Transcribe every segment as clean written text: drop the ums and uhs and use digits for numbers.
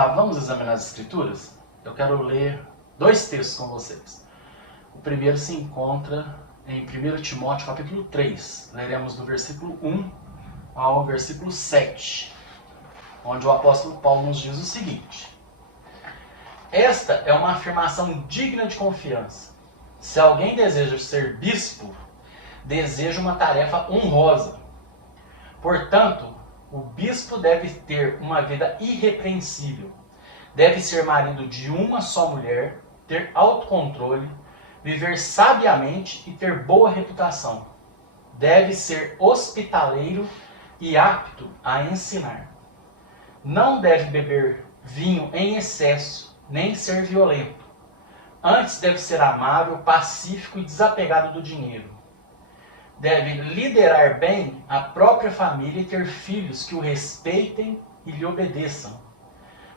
lá, vamos examinar as Escrituras? Eu quero ler dois textos com vocês. O primeiro se encontra em 1 Timóteo capítulo 3. Leremos do versículo 1 ao versículo 7, onde o apóstolo Paulo nos diz o seguinte: esta é uma afirmação digna de confiança. Se alguém deseja ser bispo, deseja uma tarefa honrosa. Portanto, o bispo deve ter uma vida irrepreensível. Deve ser marido de uma só mulher, ter autocontrole, viver sabiamente e ter boa reputação. Deve ser hospitaleiro e apto a ensinar. Não deve beber vinho em excesso, nem ser violento. Antes deve ser amável, pacífico e desapegado do dinheiro. Deve liderar bem a própria família e ter filhos que o respeitem e lhe obedeçam.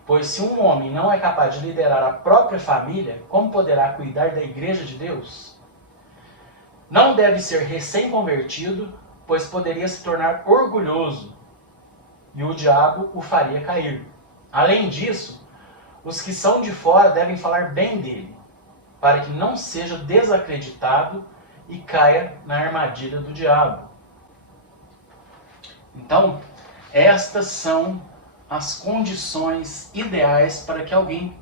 Pois se um homem não é capaz de liderar a própria família, como poderá cuidar da igreja de Deus? Não deve ser recém-convertido, pois poderia se tornar orgulhoso e o diabo o faria cair. Além disso, os que são de fora devem falar bem dele, para que não seja desacreditado e caia na armadilha do diabo. Então, estas são as condições ideais para que alguém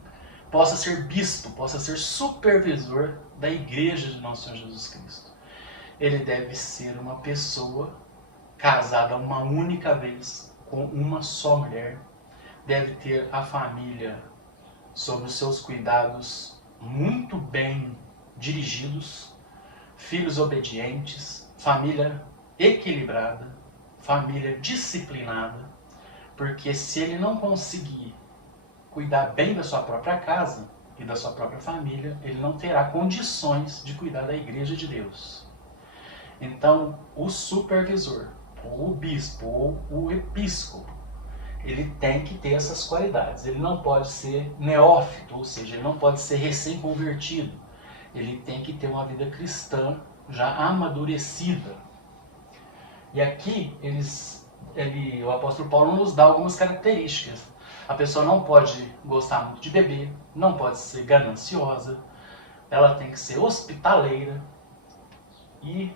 possa ser bispo, possa ser supervisor da igreja de nosso Senhor Jesus Cristo. Ele deve ser uma pessoa casada uma única vez, com uma só mulher. Deve ter a família sob os seus cuidados muito bem dirigidos, filhos obedientes, família equilibrada, família disciplinada, porque se ele não conseguir cuidar bem da sua própria casa e da sua própria família, ele não terá condições de cuidar da igreja de Deus. Então, o supervisor, ou o bispo, ou o episcopo, ele tem que ter essas qualidades. Ele não pode ser neófito, ou seja, ele não pode ser recém-convertido. Ele tem que ter uma vida cristã já amadurecida. E aqui o apóstolo Paulo nos dá algumas características. A pessoa não pode gostar muito de beber, não pode ser gananciosa, ela tem que ser hospitaleira. E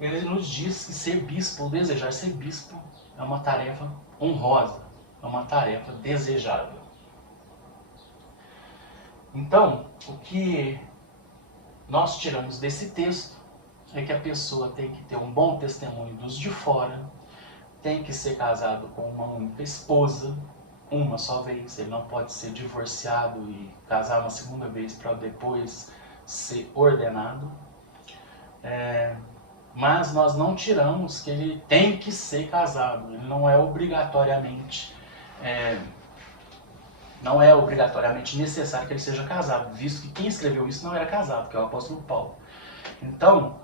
ele nos diz que ser bispo, ou desejar ser bispo, é uma tarefa honrosa, é uma tarefa desejável. Então, o que nós tiramos desse texto é que a pessoa tem que ter um bom testemunho dos de fora, tem que ser casado com uma única esposa, uma só vez. Ele não pode ser divorciado e casar uma segunda vez para depois ser ordenado. Mas nós não tiramos que ele tem que ser casado. Ele não é obrigatoriamente necessário que ele seja casado, visto que quem escreveu isso não era casado, que é o apóstolo Paulo. Então,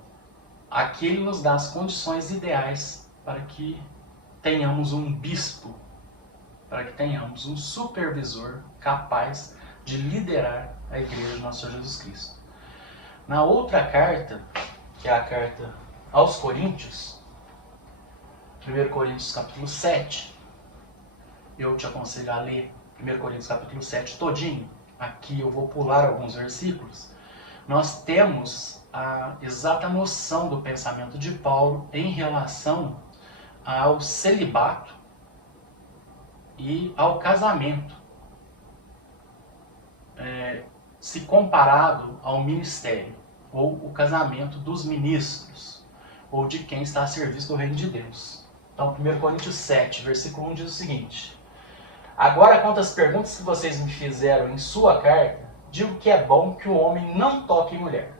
aqui ele nos dá as condições ideais para que tenhamos um bispo, para que tenhamos um supervisor capaz de liderar a igreja de nosso Senhor Jesus Cristo. Na outra carta, que é a carta aos Coríntios, 1 Coríntios capítulo 7, eu te aconselho a ler 1 Coríntios capítulo 7 todinho. Aqui eu vou pular alguns versículos. Nós temos a exata noção do pensamento de Paulo em relação ao celibato e ao casamento, se comparado ao ministério, ou o casamento dos ministros, ou de quem está a serviço do reino de Deus. Então, 1 Coríntios 7, versículo 1 diz o seguinte: agora, quanto às perguntas que vocês me fizeram em sua carta, digo que é bom que o homem não toque em mulher.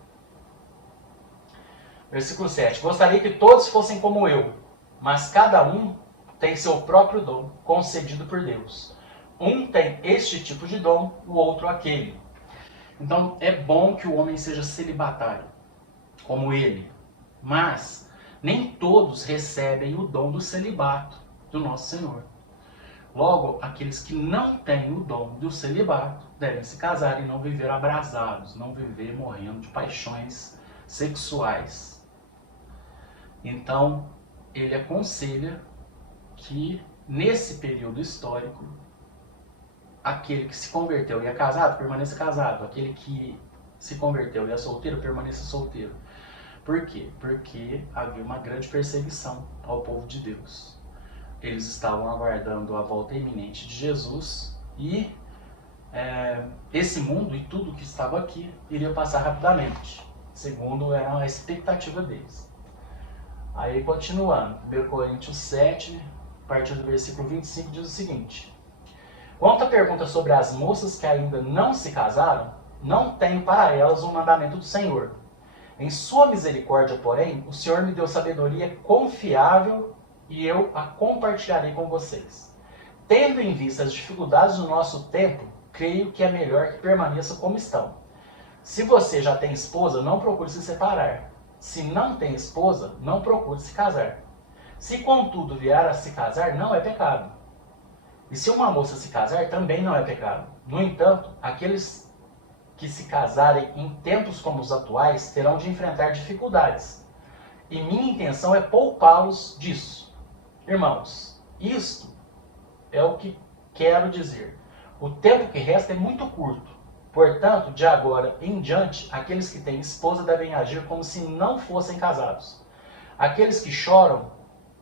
Versículo 7, gostaria que todos fossem como eu, mas cada um tem seu próprio dom, concedido por Deus. Um tem este tipo de dom, o outro aquele. Então, é bom que o homem seja celibatário, como ele. Mas, nem todos recebem o dom do celibato do nosso Senhor. Logo, aqueles que não têm o dom do celibato devem se casar e não viver abrasados, não viver morrendo de paixões sexuais. Então, ele aconselha que, nesse período histórico, aquele que se converteu e é casado, permaneça casado. Aquele que se converteu e é solteiro, permaneça solteiro. Por quê? Porque havia uma grande perseguição ao povo de Deus. Eles estavam aguardando a volta iminente de Jesus e esse mundo e tudo que estava aqui iria passar rapidamente, segundo era a expectativa deles. Aí continuando, 1 Coríntios 7, a partir do versículo 25, diz o seguinte: quanto à pergunta sobre as moças que ainda não se casaram, não tenho para elas um mandamento do Senhor. Em sua misericórdia, porém, o Senhor me deu sabedoria confiável e eu a compartilharei com vocês. Tendo em vista as dificuldades do nosso tempo, creio que é melhor que permaneça como estão. Se você já tem esposa, não procure se separar. Se não tem esposa, não procure se casar. Se contudo vier a se casar, não é pecado. E se uma moça se casar, também não é pecado. No entanto, aqueles que se casarem em tempos como os atuais terão de enfrentar dificuldades. E minha intenção é poupá-los disso. Irmãos, isto é o que quero dizer. O tempo que resta é muito curto. Portanto, de agora em diante, aqueles que têm esposa devem agir como se não fossem casados. Aqueles que choram,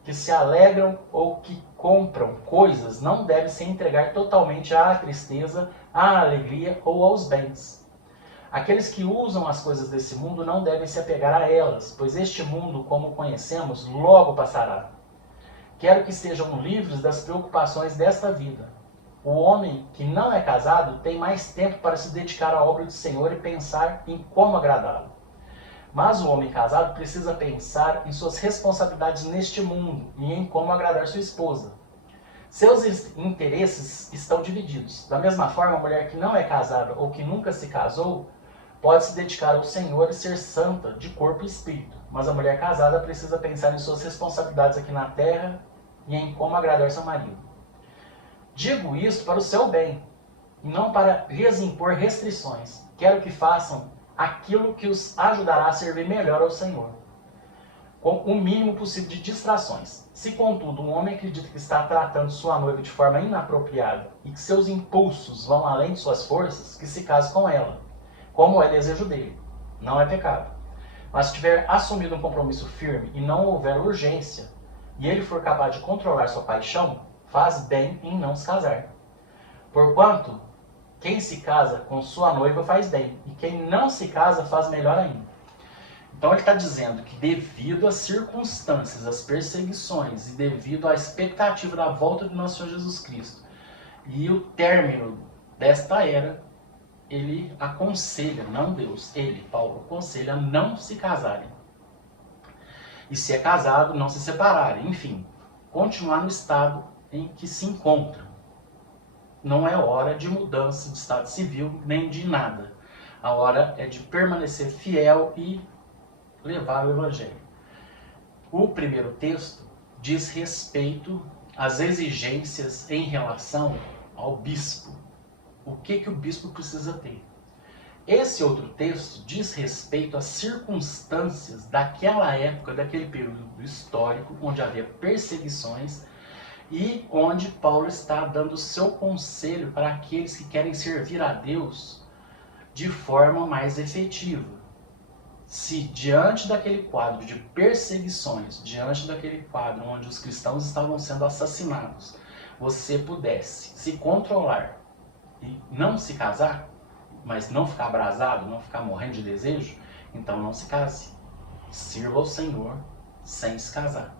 que se alegram ou que compram coisas não devem se entregar totalmente à tristeza, à alegria ou aos bens. Aqueles que usam as coisas desse mundo não devem se apegar a elas, pois este mundo, como conhecemos, logo passará. Quero que estejam livres das preocupações desta vida. O homem que não é casado tem mais tempo para se dedicar à obra do Senhor e pensar em como agradá-lo. Mas o homem casado precisa pensar em suas responsabilidades neste mundo e em como agradar sua esposa. Seus interesses estão divididos. Da mesma forma, a mulher que não é casada ou que nunca se casou pode se dedicar ao Senhor e ser santa de corpo e espírito. Mas a mulher casada precisa pensar em suas responsabilidades aqui na terra e em como agradar seu marido. Digo isso para o seu bem, e não para lhes impor restrições. Quero que façam aquilo que os ajudará a servir melhor ao Senhor, com o mínimo possível de distrações. Se, contudo, um homem acredita que está tratando sua noiva de forma inapropriada e que seus impulsos vão além de suas forças, que se case com ela, como é desejo dele. Não é pecado. Mas se tiver assumido um compromisso firme e não houver urgência, e ele for capaz de controlar sua paixão, faz bem em não se casar. Porquanto, quem se casa com sua noiva faz bem, e quem não se casa faz melhor ainda. Então ele está dizendo que devido às circunstâncias, às perseguições, e devido à expectativa da volta do nosso Senhor Jesus Cristo, e o término desta era, ele aconselha, não Deus, ele, Paulo, aconselha a não se casarem. E se é casado, não se separarem. Enfim, continuar no estado em que se encontram. Não é hora de mudança de estado civil, nem de nada. A hora é de permanecer fiel e levar o Evangelho. O primeiro texto diz respeito às exigências em relação ao bispo. O que o bispo precisa ter? Esse outro texto diz respeito às circunstâncias daquela época, daquele período histórico, onde havia perseguições e onde Paulo está dando o seu conselho para aqueles que querem servir a Deus de forma mais efetiva. Se diante daquele quadro de perseguições, diante daquele quadro onde os cristãos estavam sendo assassinados, você pudesse se controlar e não se casar, mas não ficar abrasado, não ficar morrendo de desejo, então não se case. Sirva ao Senhor sem se casar.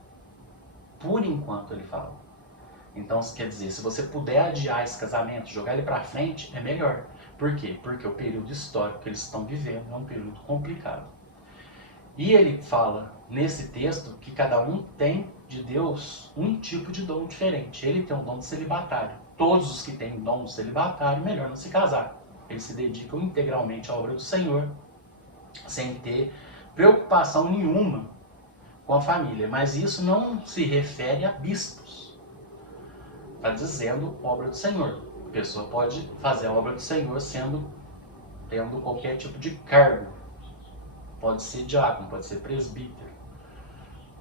Por enquanto, ele fala. Então, quer dizer, se você puder adiar esse casamento, jogar ele para frente, é melhor. Por quê? Porque o período histórico que eles estão vivendo é um período complicado. E ele fala nesse texto que cada um tem de Deus um tipo de dom diferente. Ele tem um dom de celibatário. Todos os que têm dom de celibatário, melhor não se casar. Eles se dedicam integralmente à obra do Senhor, sem ter preocupação nenhuma com a família. Mas isso não se refere a bispos. Está dizendo obra do Senhor. A pessoa pode fazer a obra do Senhor tendo qualquer tipo de cargo. Pode ser diácono, pode ser presbítero,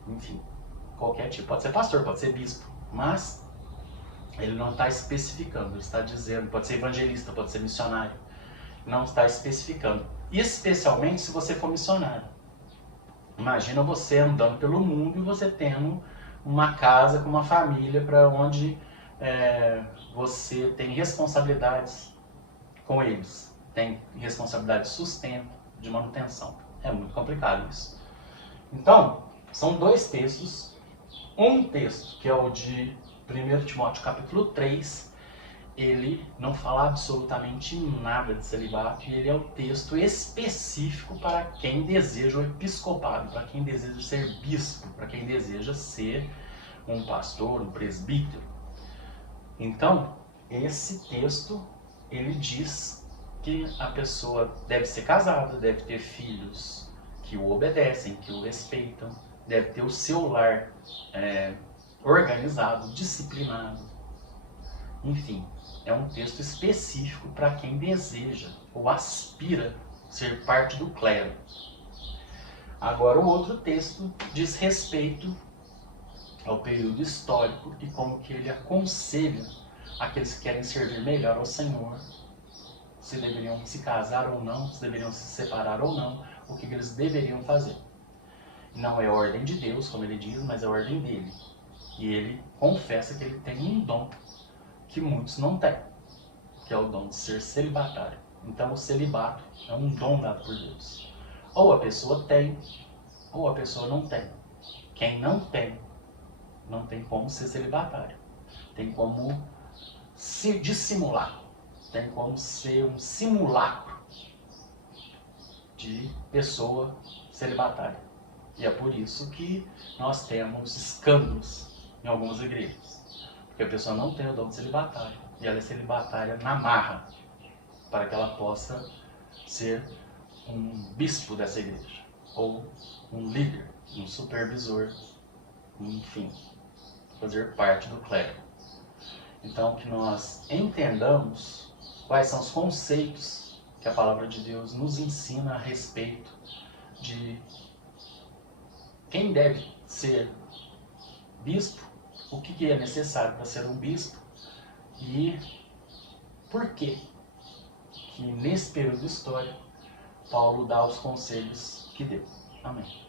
enfim, qualquer tipo. Pode ser pastor, pode ser bispo. Mas Ele não está especificando, ele está dizendo, pode ser evangelista, pode ser missionário. Não está especificando. Especialmente se você for missionário. Imagina você andando pelo mundo e você tendo uma casa com uma família para onde você tem responsabilidades com eles. Tem responsabilidade de sustento, de manutenção. É muito complicado isso. Então, são dois textos. Um texto, que é o de 1 Timóteo capítulo 3, ele não fala absolutamente nada de celibato e ele é o texto específico para quem deseja o episcopado, para quem deseja ser bispo, para quem deseja ser um pastor, um presbítero. Então, esse texto, ele diz que a pessoa deve ser casada, deve ter filhos que o obedecem, que o respeitam, deve ter o seu lar organizado, disciplinado. Enfim, é um texto específico para quem deseja ou aspira ser parte do clero. Agora, o outro texto diz respeito ao período histórico e como que ele aconselha aqueles que querem servir melhor ao Senhor, se deveriam se casar ou não, se deveriam se separar ou não, o que eles deveriam fazer. Não é a ordem de Deus, como ele diz, mas é a ordem dele. E ele confessa que ele tem um dom que muitos não têm, que é o dom de ser celibatário. Então o celibato é um dom dado por Deus. Ou a pessoa tem, ou a pessoa não tem. Quem não tem, não tem como ser celibatário. Tem como se dissimular. Tem como ser um simulacro de pessoa celibatária. E é por isso que nós temos escândalos em algumas igrejas. Porque a pessoa não tem o dom de celibatário. E ela é celibatária na marra, para que ela possa ser um bispo dessa igreja. Ou um líder, um supervisor, enfim, fazer parte do clero. Então, que nós entendamos quais são os conceitos que a palavra de Deus nos ensina a respeito de quem deve ser bispo, o que é necessário para ser um bispo e por que nesse período histórico Paulo dá os conselhos que deu. Amém.